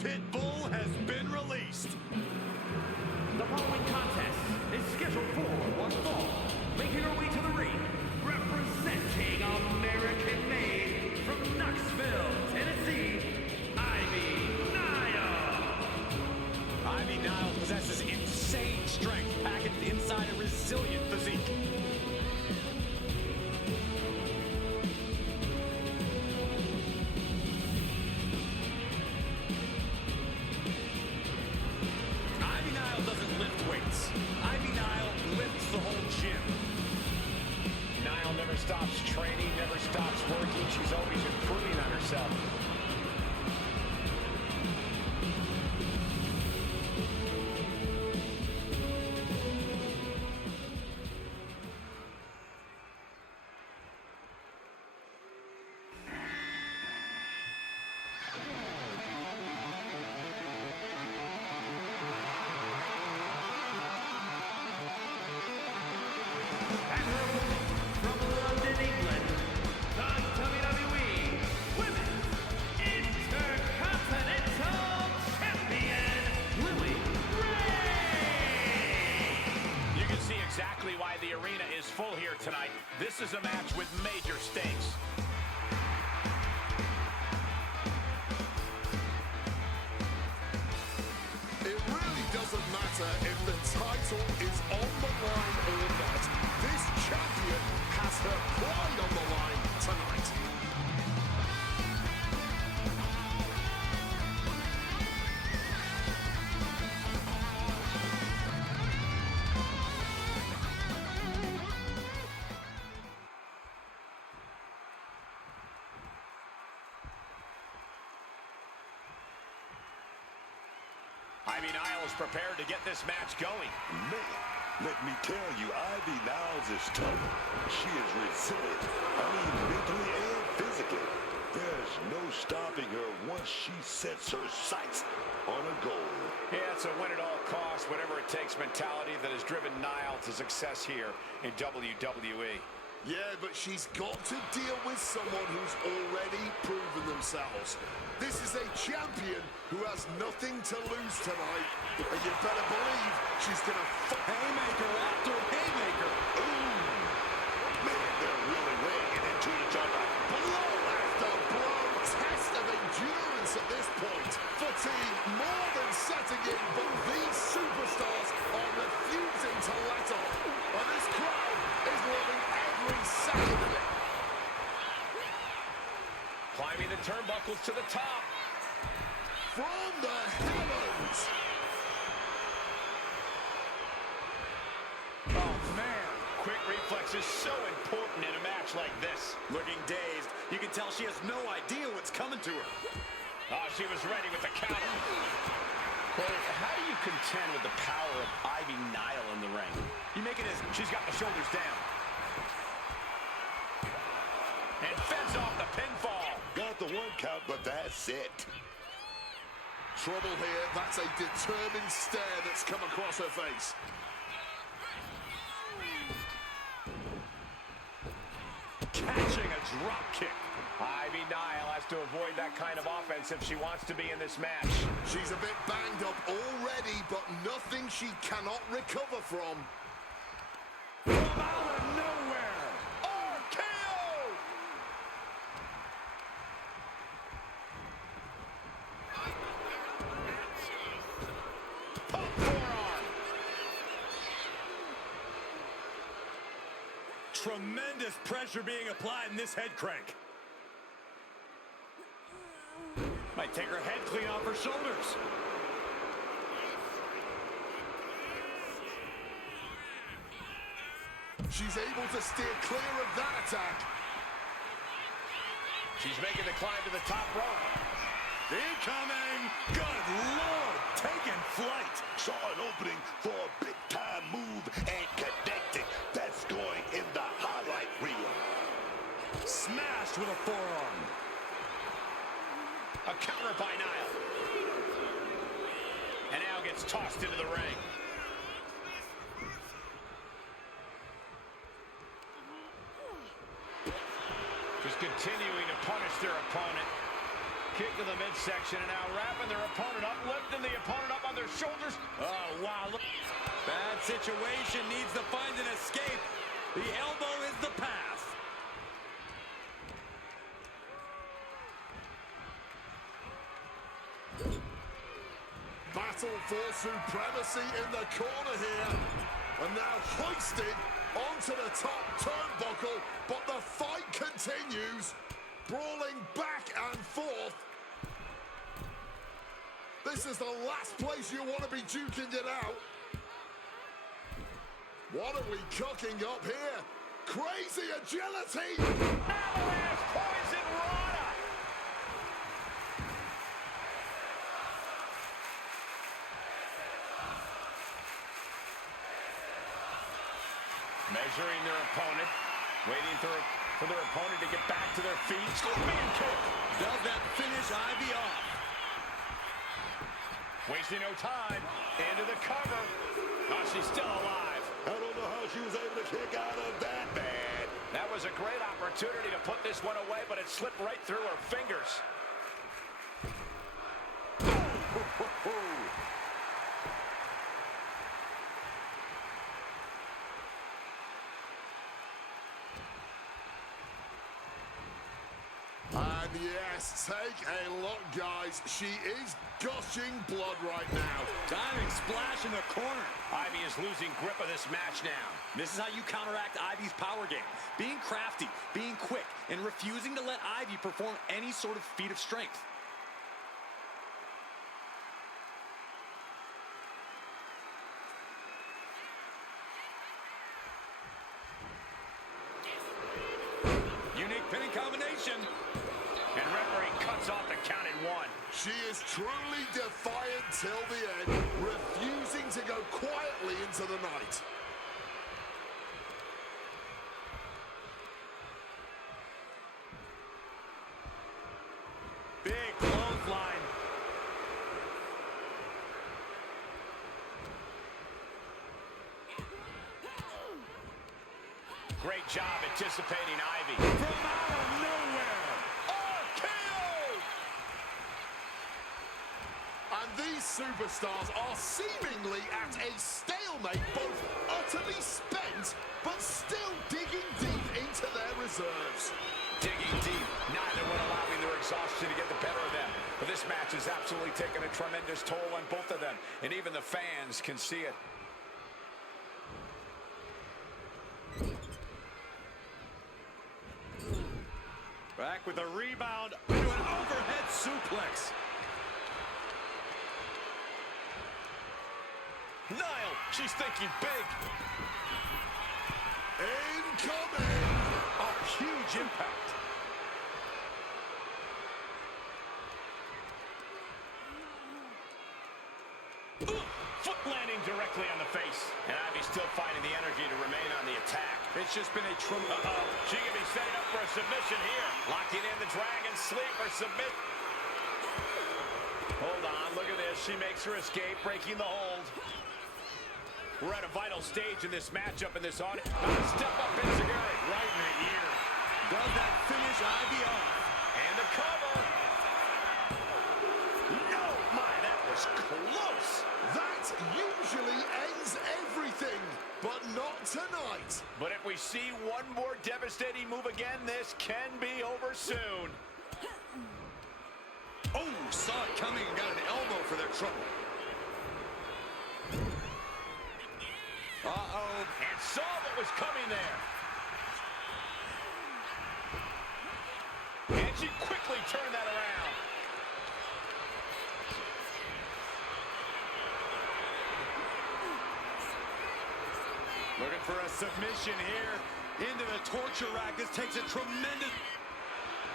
pit bull has been released. The following contest is scheduled for one fall. Making her way to the ring, representing American-made from Knoxville, Tennessee, Nile possesses insane strength, packaged inside a resilient physique. Nile doesn't lift weights. Nile lifts the whole gym. Nile never stops training, never stops working. She's always improving on herself. From London, England, the WWE Women's Intercontinental Champion, Lizzy Rain! You can see exactly why the arena is full here tonight. This is a match with major stakes. It really doesn't matter if the title is on the line or not. This champion has her pride on the line tonight. Nile is prepared to get this match going. Man, let me tell you, Niles is tough. She is resilient. Mentally and physically. There's no stopping her once she sets her sights on a goal. Yeah, it's a win-at-all-costs, whatever-it-takes mentality that has driven Nile to success here in WWE. Yeah, but she's got to deal with someone who's already proven themselves. This is a champion who has nothing to lose tonight. And you better believe she's going to... Haymaker after haymaker. Ooh, man, they're really weighing it into each other. Blow after blow. Test of endurance at this point. Fatigue more than setting in, but these superstars are refusing to let up. And this crowd is loving every second of it. Climbing the turnbuckles to the top. From the heavens. Oh, man. Quick reflex is so important in a match like this. Looking dazed, you can tell she has no idea what's coming to her. Oh, she was ready with the counter. Corey, how do you contend with the power of Nile in the ring? You make it as she's got the shoulders down. And fends off the pinfall. Got the one count, but that's it. Trouble here. That's a determined stare that's come across her face. Catching a drop kick. Nile has to avoid that kind of offense if she wants to be in this match. She's a bit banged up already, but nothing she cannot recover from. From out of nowhere, RKO! Pop forearm. Tremendous pressure being applied in this head crank. Might take her head clean off her shoulders. She's able to steer clear of that attack. She's making the climb to the top rope. Incoming! Good Lord! Taking flight! Saw an opening for a big-time move and connected. That's going in the highlight reel. Smashed with a forearm. A counter by Nile. And now gets tossed into the ring. Just continuing to punish their opponent. kick to the midsection, and now wrapping their opponent up, lifting the opponent up on their shoulders. Oh, wow. Look. Bad situation, needs to find an escape. The elbow is the path. Battle for supremacy in the corner here. And now hoisted onto the top turnbuckle, but the fight continues. Brawling back and forth. This is the last place you want to be duking it out. What are we cooking up here? Crazy agility! Avalanche Poison Rana! Measuring their opponent, waiting for their opponent to get back to their feet. Scorpion kick! Does that finish Ivy off? Wasting no time. Into the cover. Oh, she's still alive. I don't know how she was able to kick out of that bad. That was a great opportunity to put this one away, but it slipped right through her fingers. And yes, take a look, guys. She is gushing blood right now. Diving splash in the corner. Ivy is losing grip of this match now. This is how you counteract Ivy's power game. Being crafty, being quick, and refusing to let Ivy perform any sort of feat of strength. Unique pinning combination. And referee cuts off the count at 1. She is truly defiant till the end, refusing to go quietly into the night. Big clothesline. Great job anticipating Ivy. From out of nowhere. RKO! And these superstars are seemingly at a stalemate, both utterly spent, but still digging deep into their reserves. Digging deep, neither one allowing their exhaustion to get the better of them. But this match has absolutely taken a tremendous toll on both of them, and even the fans can see it. Back with a rebound into an overhead suplex. Nile, she's thinking big. Incoming! A huge impact. Foot landing directly on the face. And Ivy's still finding the energy to remain on the attack. It's just been a tremendous... Uh-oh, she could be setting up for a submission here. Locking in the Dragon Sleeper submit. Hold on, look at this. She makes her escape, breaking the hold. We're at a vital stage in this matchup in this audience. Step up Enziguri. Right in the ear. Does that finish Ivy off? And the cover. No, my, that was close. That usually ends everything, but not tonight. But if we see one more devastating move again, this can be over soon. Oh, saw it coming and got an elbow for their trouble. Uh-oh. And saw what was coming there. And she quickly turned that around. Looking for a submission here into the torture rack. This takes a tremendous...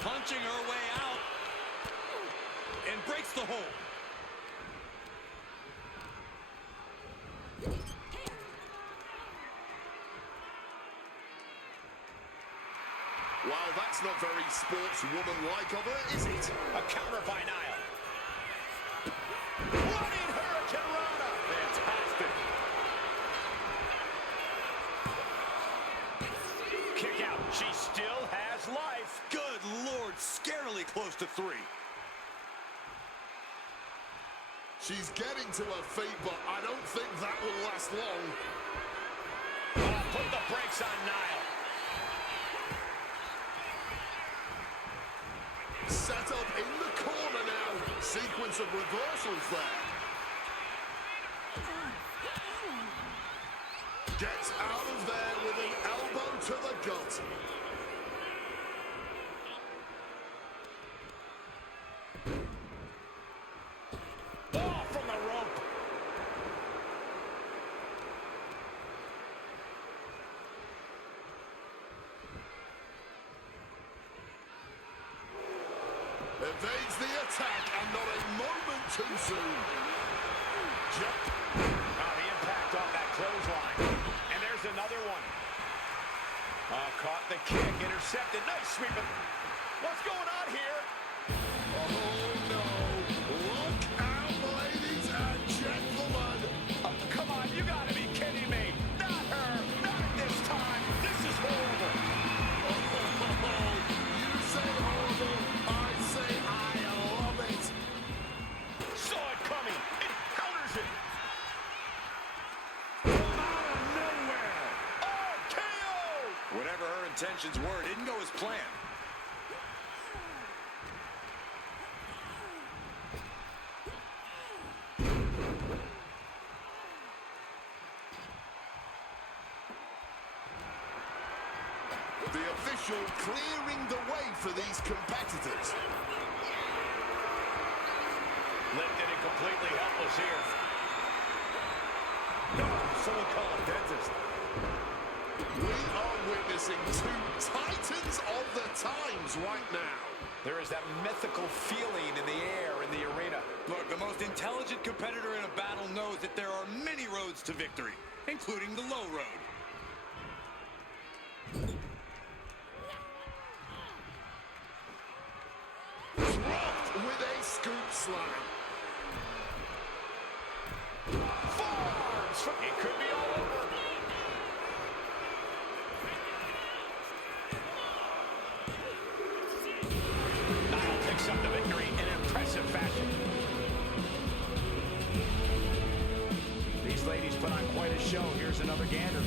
Punching her way out. And breaks the hold. Well, that's not very sportswoman-like of her, is it? A counter by Nile. Running Hurricane Rana. Fantastic. Kick out. She still has life. Good Lord, scarily close to 3. She's getting to her feet, but I don't think that will last long. Put the brakes on Nile. Set up in the corner now. Sequence of reversals there. Gets out of there with an elbow to the gut. Oh, from the rope. Evades the attack and not a moment too soon. Jump. The impact on that clothesline. And there's another one. Caught the kick, intercepted. Nice sweep. What's going on here? Oh no. Look out, ladies and gentlemen. Come on, you gotta be kidding me. Not her. Not this time. This is horrible. You say horrible. I say I love it. Saw it coming. It counters it. From out of nowhere. KO. Whatever her intentions were, didn't go as planned. The official clearing the way for these competitors. Lifted and completely helpless here. No, someone call a dentist. We are witnessing two titans of the times right now. There is that mythical feeling in the air in the arena. Look, the most intelligent competitor in a battle knows that there are many roads to victory, including the low road. Dropped with a scoop slam. Forearms. It could be all over. Nile picks up the victory in impressive fashion. These ladies put on quite a show. Here's another gander.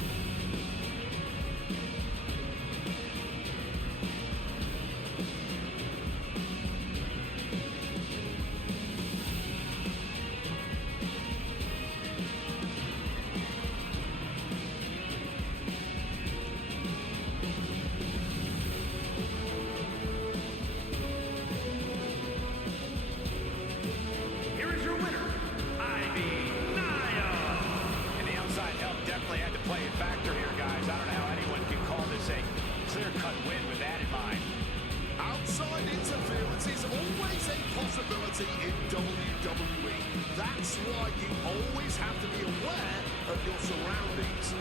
Here is your winner, Nile. And the outside help definitely had to play a factor here, guys. I don't know how anyone can call this a clear-cut win with that in mind. Outside interference is always a possibility in WWE. That's why you always have to be aware of your surroundings.